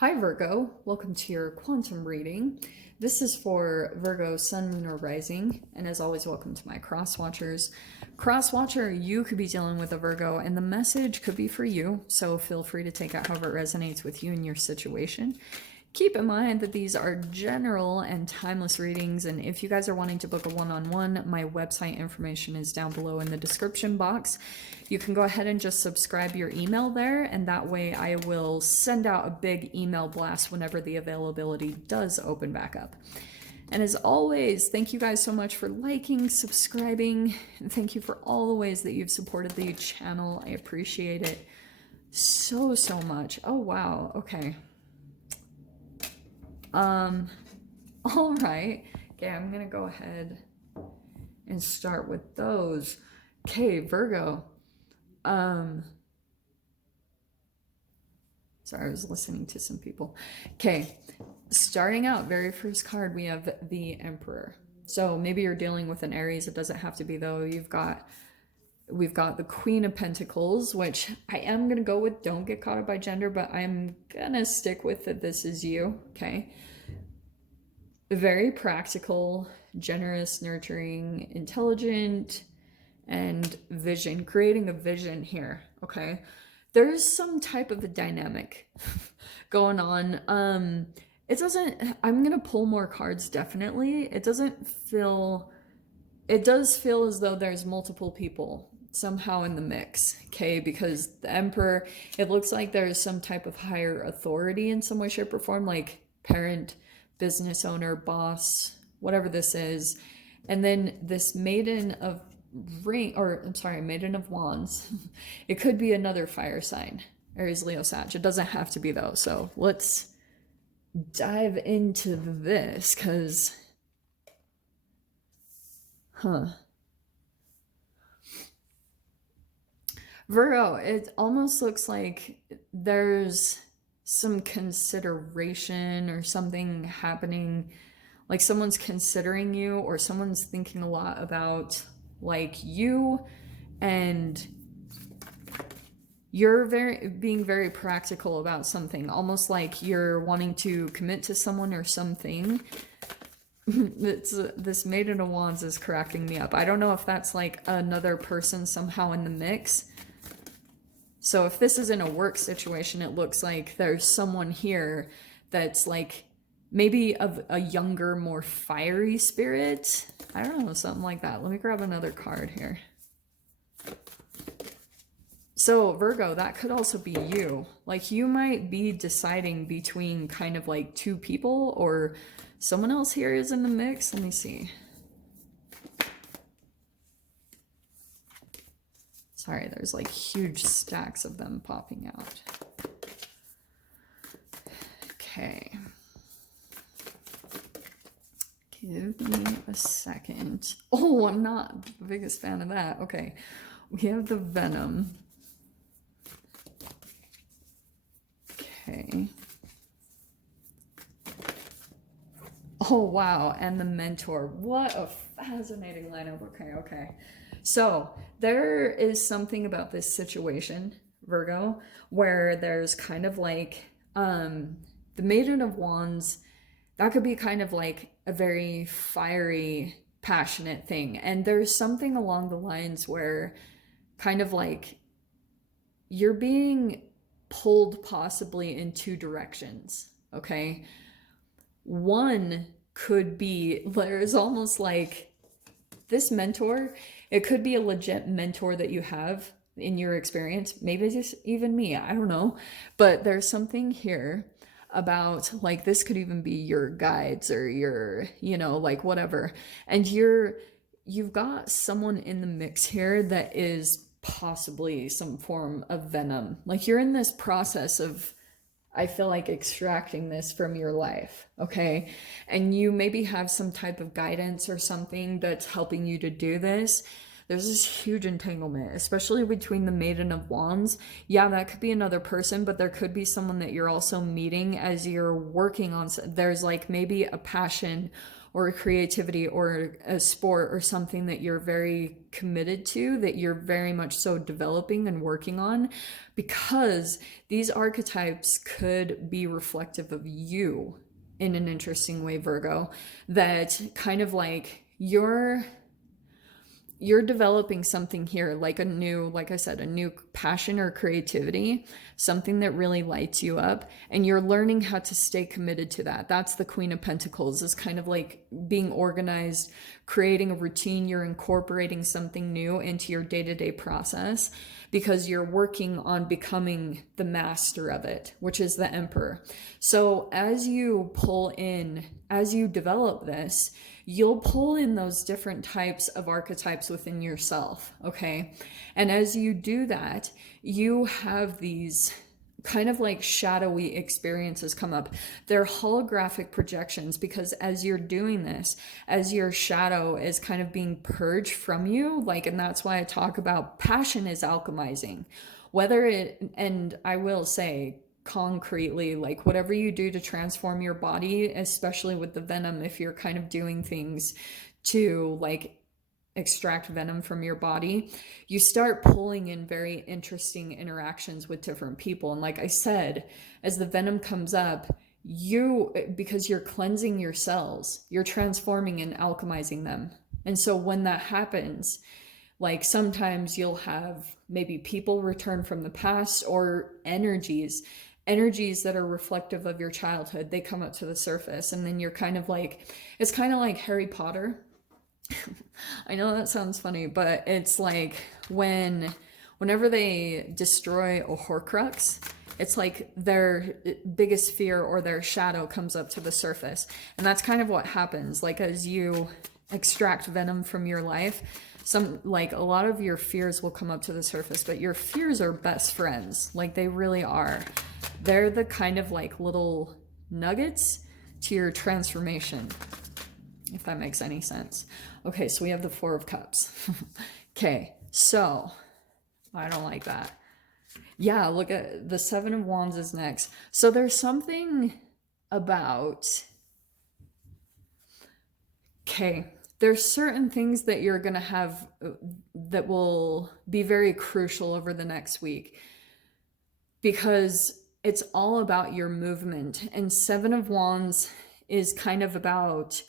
Hi Virgo, welcome to your quantum reading. This is for Virgo, Sun, Moon, or Rising, and as always, welcome to my cross watchers. Cross watcher, you could be dealing with a Virgo, and the message could be for you, so feel free to take out however it resonates with you and your situation. Keep in mind that these are general and timeless readings, and if you guys are wanting to book a one-on-one, my website information is down below in the description box. You can go ahead and just subscribe your email there, and that way I will send out a big email blast whenever the availability does open back up. And as always, thank you guys so much for liking, subscribing, and thank you for all the ways that you've supported the channel. I appreciate it so much. Oh wow, okay. All right. Okay, I'm gonna go ahead and start with those. Okay, Virgo. Sorry, I was listening to some people. Okay, starting out, very first card, we have the Emperor. So maybe you're dealing with an Aries. It doesn't have to be though. We've got the Queen of Pentacles, which I am gonna go with. Don't get caught up by gender, but I'm gonna stick with that. This is you. Okay. Very practical, generous, nurturing, intelligent, and vision, creating a vision here. Okay, there's some type of a dynamic going on. It doesn't, I'm gonna pull more cards, definitely. It does feel as though there's multiple people somehow in the mix. Okay, because the Emperor, it looks like there's some type of higher authority in some way, shape, or form, like parent, business owner, boss, whatever this is. And then this Maiden of Wands. It could be another fire sign. Aries, Leo, Sag. It doesn't have to be though. So let's dive into this because Virgo, it almost looks like there's some consideration or something happening, like someone's considering you or someone's thinking a lot about like you, and you're being very practical about something, almost like you're wanting to commit to someone or something. This Maiden of Wands is cracking me up. I don't know if that's like another person somehow in the mix. So if this is in a work situation, it looks like there's someone here that's like maybe of a younger, more fiery spirit. I don't know, something like that. Let me grab another card here. So Virgo, that could also be you. Like you might be deciding between kind of like two people, or someone else here is in the mix. Let me see. Sorry, there's like huge stacks of them popping out. Okay. Give me a second. Oh, I'm not the biggest fan of that. Okay. We have the Venom. Okay. Oh, wow. And the Mentor. What a fascinating lineup. Okay. So there is something about this situation, Virgo, where there's kind of like the Maiden of Wands. That could be kind of like a very fiery, passionate thing. And there's something along the lines where kind of like you're being pulled possibly in two directions. Okay. One could be, there's almost like this mentor, it could be a legit mentor that you have in your experience. Maybe it's even me, I don't know. But there's something here about like this could even be your guides or your, like whatever. And you've got someone in the mix here that is possibly some form of venom. Like you're in this process of, I feel like, extracting this from your life, okay? And you maybe have some type of guidance or something that's helping you to do this. There's this huge entanglement, especially between the Maiden of Wands. Yeah, that could be another person, but there could be someone that you're also meeting as you're working on. There's like maybe a passion or a creativity or a sport or something that you're very committed to, that you're very much so developing and working on, because these archetypes could be reflective of you in an interesting way, Virgo, that kind of like you're developing something here, like a new, like I said, a new passion or creativity, something that really lights you up, and you're learning how to stay committed to that. That's the Queen of Pentacles, is kind of like being organized, creating a routine. You're incorporating something new into your day-to-day process because you're working on becoming the master of it, which is the Emperor. So as you pull in, as you develop this, you'll pull in those different types of archetypes within yourself, okay? And as you do that, you have these kind of like shadowy experiences come up. They're holographic projections, because as you're doing this, as your shadow is kind of being purged from you, like, and that's why I talk about passion is alchemizing. Whether it, and I will say, concretely, like whatever you do to transform your body, especially with the venom, if you're kind of doing things to like extract venom from your body, you start pulling in very interesting interactions with different people. And like I said, as the venom comes up, because you're cleansing your cells, you're transforming and alchemizing them. And so when that happens, like sometimes you'll have maybe people return from the past, or energies that are reflective of your childhood, they come up to the surface. And then you're kind of like, it's kind of like Harry Potter. I know that sounds funny, but it's like whenever they destroy a Horcrux, it's like their biggest fear or their shadow comes up to the surface. And that's kind of what happens. Like as you extract venom from your life, like a lot of your fears will come up to the surface, but your fears are best friends. Like they really are. They're the kind of like little nuggets to your transformation, if that makes any sense. Okay, so we have the Four of Cups. Okay, so I don't like that. Yeah, look at the Seven of Wands is next. So there's something about, okay, there's certain things that you're going to have that will be very crucial over the next week, because it's all about your movement. And Seven of Wands is kind of about,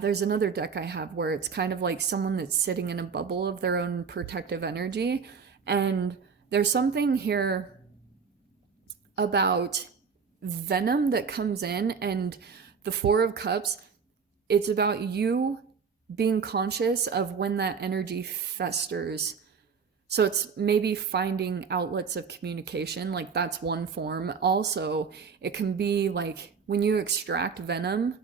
there's another deck I have where it's kind of like someone that's sitting in a bubble of their own protective energy. And there's something here about venom that comes in, and the Four of Cups, it's about you being conscious of when that energy festers. So it's maybe finding outlets of communication, like that's one form. Also, it can be like when you extract venom,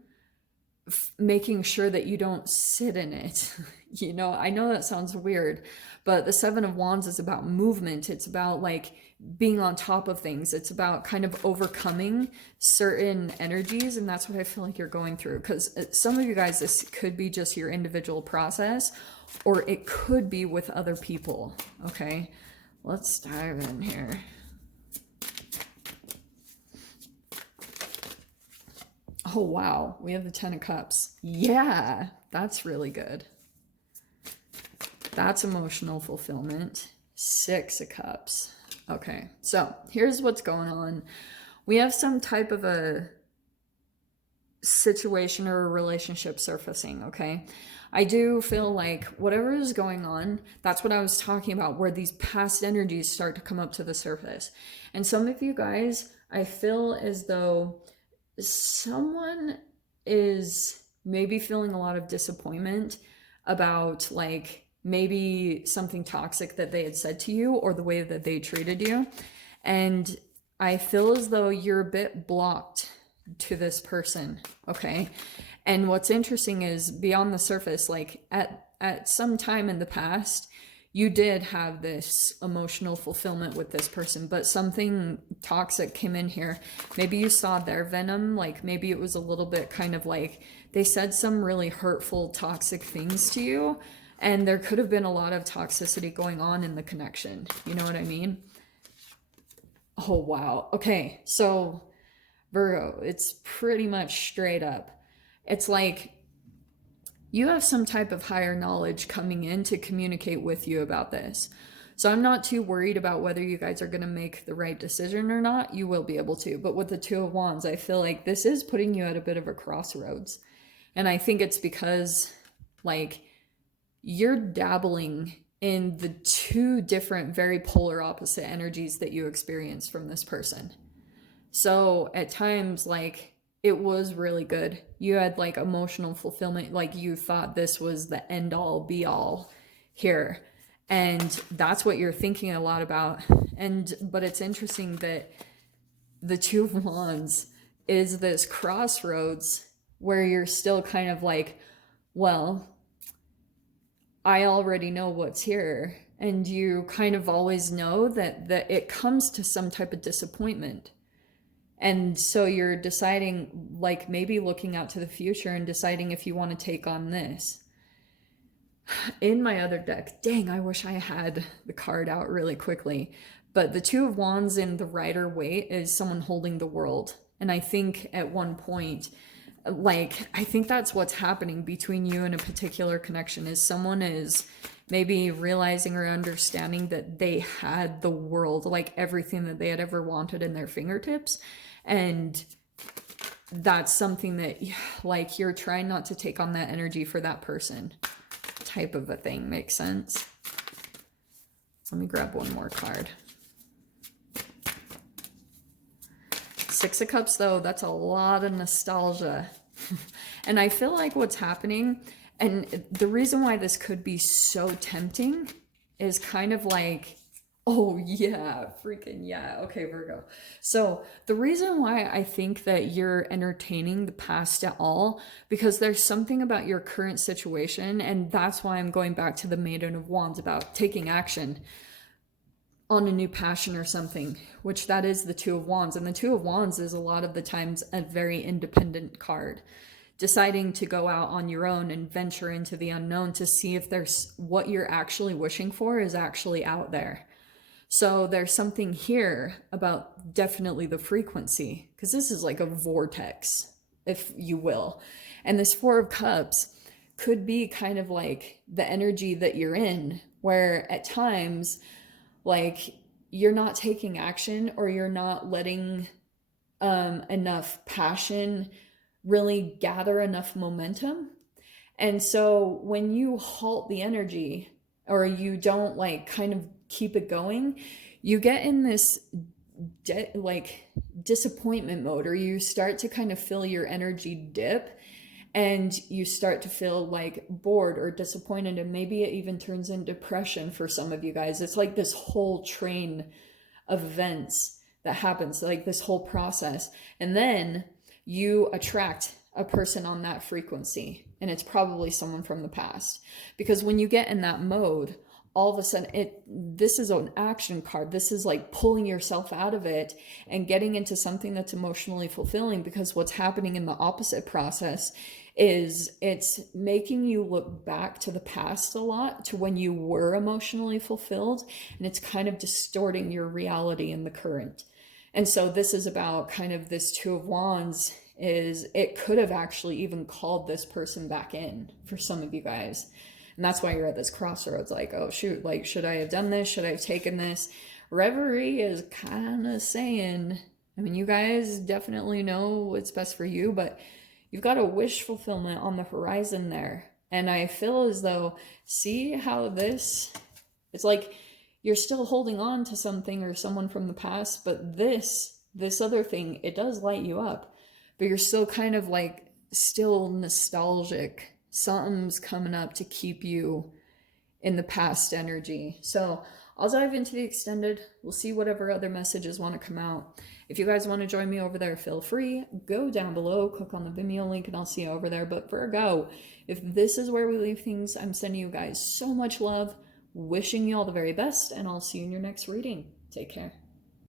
making sure that you don't sit in it. You know, I know that sounds weird, but the Seven of Wands is about movement. It's about like being on top of things. It's about kind of overcoming certain energies. And that's what I feel like you're going through. Because some of you guys, this could be just your individual process, or it could be with other people. Okay, let's dive in here. Oh, wow. We have the Ten of Cups. Yeah, that's really good. That's emotional fulfillment. Six of Cups. Okay, so here's what's going on. We have some type of a situation or a relationship surfacing, okay? I do feel like whatever is going on, that's what I was talking about, where these past energies start to come up to the surface. And some of you guys, I feel as though someone is maybe feeling a lot of disappointment about like maybe something toxic that they had said to you or the way that they treated you. And I feel as though you're a bit blocked to this person, okay? And what's interesting is beyond the surface, like at some time in the past, you did have this emotional fulfillment with this person, but something toxic came in here. Maybe you saw their venom, like maybe it was a little bit kind of like they said some really hurtful, toxic things to you, and there could have been a lot of toxicity going on in the connection. You know what I mean? Oh, wow. Okay, so Virgo, it's pretty much straight up. it's like you have some type of higher knowledge coming in to communicate with you about this. So I'm not too worried about whether you guys are going to make the right decision or not. You will be able to. But with the Two of Wands, I feel like this is putting you at a bit of a crossroads. And I think it's because, like, you're dabbling in the two different, very polar opposite energies that you experience from this person. So at times, like, it was really good. You had like emotional fulfillment, like you thought this was the end all be all here. And that's what you're thinking a lot about. But it's interesting that the Two of Wands is this crossroads where you're still kind of like, well, I already know what's here. And you kind of always know that it comes to some type of disappointment. And so you're deciding, like, maybe looking out to the future and deciding if you want to take on this. In my other deck, dang, I wish I had the card out really quickly. But the Two of Wands in the Rider-Waite is someone holding the world. And I think at one point, like, I think that's what's happening between you and a particular connection, is someone is maybe realizing or understanding that they had the world, like everything that they had ever wanted in their fingertips. And that's something that, like, you're trying not to take on that energy for that person type of a thing. Makes sense? Let me grab one more card. Six of Cups, though, that's a lot of nostalgia. And I feel like what's happening, and the reason why this could be so tempting is kind of like, oh yeah, freaking yeah. Okay, Virgo. So the reason why I think that you're entertaining the past at all, because there's something about your current situation, and that's why I'm going back to the Maiden of Wands about taking action on a new passion or something, which that is the Two of Wands. And the Two of Wands is a lot of the times a very independent card, deciding to go out on your own and venture into the unknown to see if there's what you're actually wishing for is actually out there. So there's something here about definitely the frequency, because this is like a vortex, if you will. And this Four of Cups could be kind of like the energy that you're in, where at times, like, you're not taking action, or you're not letting enough passion really gather enough momentum. And so when you halt the energy, or you don't like kind of keep it going, you get in this like disappointment mode, or you start to kind of feel your energy dip, and you start to feel like bored or disappointed, and maybe it even turns into depression for some of you guys. It's like this whole train of events that happens, like this whole process. And then you attract a person on that frequency, and it's probably someone from the past. Because when you get in that mode, all of a sudden, this is an action card. This is like pulling yourself out of it and getting into something that's emotionally fulfilling, because what's happening in the opposite process is it's making you look back to the past a lot, to when you were emotionally fulfilled, and it's kind of distorting your reality in the current. And so this is about kind of this Two of Wands, is it could have actually even called this person back in for some of you guys. And that's why you're at this crossroads, like, oh shoot, like, should I have done this? Should I have taken this? Reverie is kind of saying, I mean, you guys definitely know what's best for you, but you've got a wish fulfillment on the horizon there. And I feel as though, see how this, it's like you're still holding on to something or someone from the past, but this other thing, it does light you up, but you're still kind of like still nostalgic. Something's coming up to keep you in the past energy. So I'll dive into the extended. We'll see whatever other messages want to come out. If you guys want to join me over there, feel free. Go down below, click on the Vimeo link, and I'll see you over there. But Virgo, if this is where we leave things, I'm sending you guys so much love, wishing you all the very best, and I'll see you in your next reading. Take care.